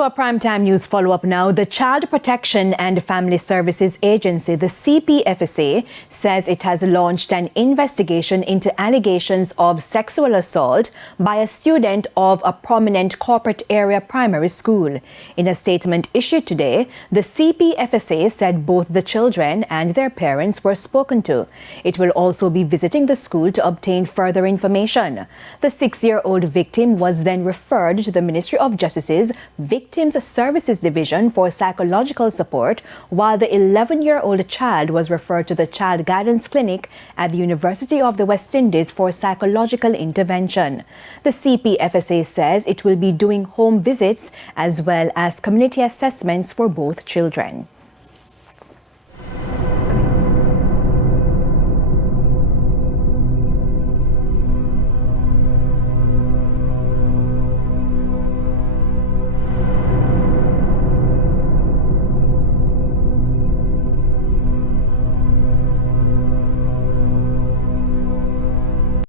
To our primetime news follow-up now, the Child Protection and Family Services Agency, the CPFSA, says it has launched an investigation into allegations of sexual assault by a student of a prominent corporate area primary school. In a statement issued today, the CPFSA said both the children and their parents were spoken to. It will also be visiting the school to obtain further information. The 6-year-old victim was then referred to the Ministry of Justice's Victims Services Division for psychological support, while the 11-year-old child was referred to the Child Guidance Clinic at the University of the West Indies for psychological intervention. The CPFSA says it will be doing home visits as well as community assessments for both children.